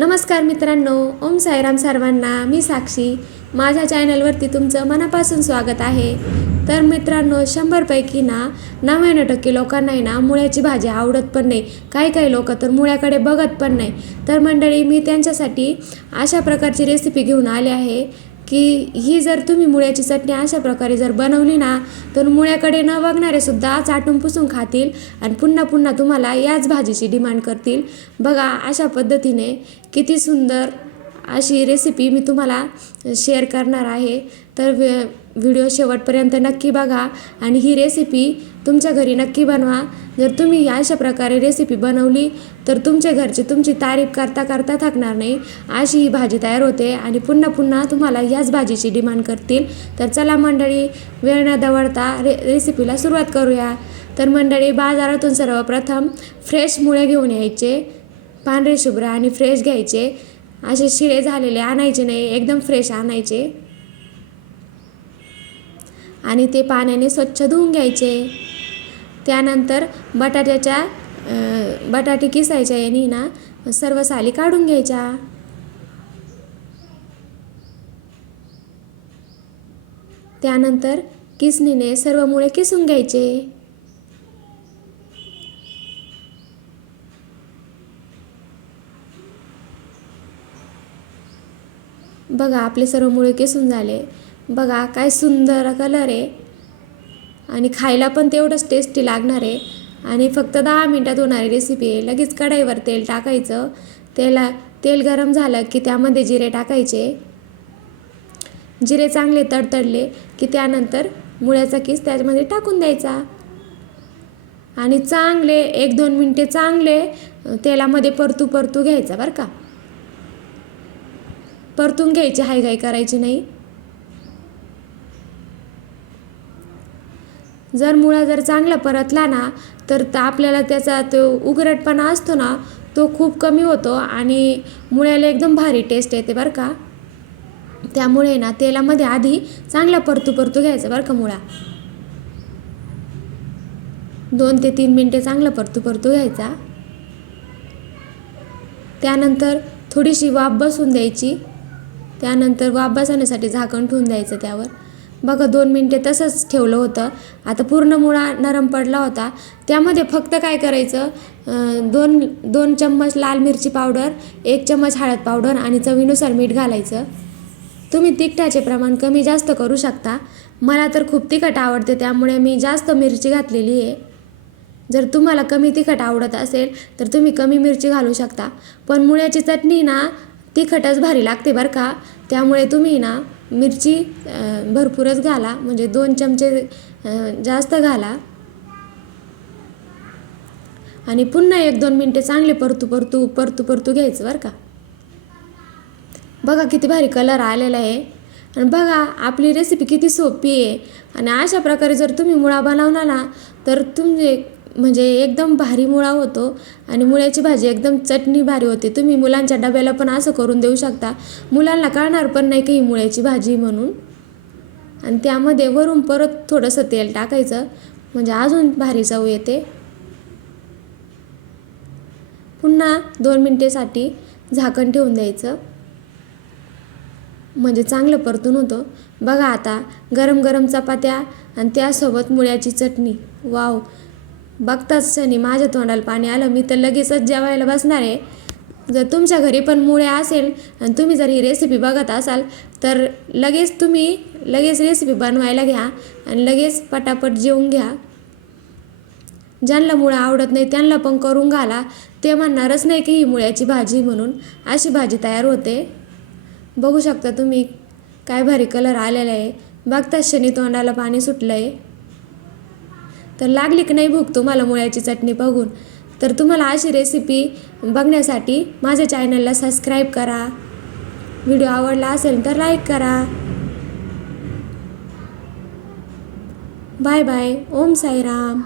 नमस्कार मित्रांनो, ओम साईराम सर्वांना. मी साक्षी. माझ्या चॅनलवरती तुमचं मनापासून स्वागत आहे. तर मित्रांनो, 100पैकी 99% लोकांना ना मुळ्याची भाजी आवडत पण नाही. काही लोक तर मुळ्याकडे बघत पण नाही. तर मंडळी, मी त्यांच्यासाठी अशा प्रकारची रेसिपी घेऊन आले आहे की ही जर तुम्ही मुळ्याची चटणी अशा प्रकारे जर बनवली ना, तर मुळ्याकडे न बघणारे सुद्धा चाटून पुसून खातील आणि पुन्हा पुन्हा तुम्हाला याच भाजीची डिमांड करतील. बघा, अशा पद्धतीने किती सुंदर अशी रेसिपी मी तुम्हाला शेअर करणार आहे. तर व्हिडिओ शेवटपर्यंत नक्की बघा आणि ही रेसिपी तुमच्या घरी नक्की बनवा. जर तुम्ही अशा प्रकारे रेसिपी बनवली तर तुमच्या घरचे तुमची तारीफ करता करता थकणार नाही. अशी ही भाजी तयार होते आणि पुन्हा पुन्हा तुम्हाला याच भाजीची डिमांड करतील. तर चला मंडळी, वेळ न दवडता रेसिपीला सुरुवात करूया. तर मंडळी, बाजारातून सर्वप्रथम फ्रेश मुळे घेऊन यायचे. पांढरे शुभ्र आणि फ्रेश घ्यायचे. असे शिळे झालेले आणायचे नाही, एकदम फ्रेश आणायचे आणि ते पाण्याने स्वच्छ धुवून घ्यायचे. त्यानंतर बटाटे किसायच्या याने ना सर्व साली काढून घ्यायच्या. त्यानंतर किसणीने सर्व मुळे किसून घ्यायचे. बघा, आपले सर्व मुळे किसून झाले. बघा, काय सुंदर कलर आहे आणि खायला पण तेवढंच टेस्टी लागणार आहे आणि फक्त 10 मिनिटात होणारी रेसिपी आहे. लगेच कढईवर तेल टाकायचं. तेल गरम झालं की त्यामध्ये जिरे टाकायचे. जिरे चांगले तडतडले की त्यानंतर मुळ्याचा किस त्याच्यामध्ये टाकून द्यायचा आणि चांगले 1-2 मिनिटे चांगले तेलामध्ये परतू घ्यायचा बरं का. परतून घ्यायची, हायघाई करायची नाही. जर मुळा जर चांगला परतला ना तर आपल्याला त्याचा तो उघरटपणा असतो ना, तो खूप कमी होतो आणि मुळ्याला एकदम भारी टेस्ट येते बरं का. त्यामुळे ना तेलामध्ये आधी चांगला परतू घ्यायचा बरं का मुळा. 2 ते 3 मिनिटे चांगला परतू घ्यायचा. त्यानंतर थोडीशी वाफ बसून द्यायची. त्यानंतर वाफ बसवण्यासाठी झाकण ठेवून द्यायचं त्यावर. बघा, 2 मिनिटे तसंच ठेवलं होतं. आता पूर्ण मुळा नरम पडला होता. त्यामध्ये फक्त काय करायचं, 2 चम्मच लाल मिरची पावडर, 1 चम्मच हळद पावडर आणि चवीनुसार मीठ घालायचं. तुम्ही तिखटाचे प्रमाण कमी जास्त करू शकता. मला तर खूप तिखट आवडते त्यामुळे मी जास्त मिरची घातलेली आहे. जर तुम्हाला कमी तिखट आवडत असेल तर तुम्ही कमी मिरची घालू शकता. पण मुळ्याची चटणी ना तिखटच भारी लागते बरं का. त्यामुळे तुम्ही ना मिरची भरपूरच घाला, म्हणजे 2 चमचे जास्त घाला आणि पुन्हा 1-2 मिनिटे चांगले परतू घ्यायचं बरं का. बघा, किती भारी कलर आलेला आहे आणि बघा आपली रेसिपी किती सोपी आहे. आणि अशा प्रकारे जर तुम्ही मुळा बनवला ना तर म्हणजे एकदम भारी मुळा होतो आणि मुळ्याची भाजी एकदम चटणी भारी होते. तुम्ही मुलांच्या डब्याला पण असं करून देऊ शकता. मुलांना कळणार पण नाही की ही मुळ्याची भाजी म्हणून. आणि त्यामध्ये वरून परत थोडंसं तेल टाकायचं, म्हणजे अजून भारी चव येते. पुन्हा 2 मिनिटेसाठी झाकण ठेवून द्यायचं, म्हणजे चांगलं परतून होतं. बघा, आता गरम चपात्या आणि त्यासोबत मुळ्याची चटणी. वाव, बघताच क्षणी माझ्या तोंडाला पाणी आलं. मी तर लगेचच जेवायला बसणार आहे. जर तुमच्या घरी पण मुळ्या असेल आणि तुम्ही जर ही रेसिपी बघत असाल तर लगेच रेसिपी बनवायला घ्या आणि लगेच पटापट जेवून घ्या. ज्यांना मुळा आवडत नाही त्यांना पण करून घाला. ते म्हणणारच नाही की ही मुळ्याची भाजी म्हणून. अशी भाजी तयार होते. बघू शकता तुम्ही, काय भारी कलर आलेला आहे. बघताच क्षणी तोंडाला पाणी सुटलं आहे. तर लागली की नाही भूक तुम्हाला मुळ्याची चटणी बघून? तर तुम्हाला अशी रेसिपी बघण्यासाठी माझ्या चॅनलला सबस्क्राईब करा. व्हिडिओ आवडला असेल तर लाईक करा. Bye bye. ओम साईराम.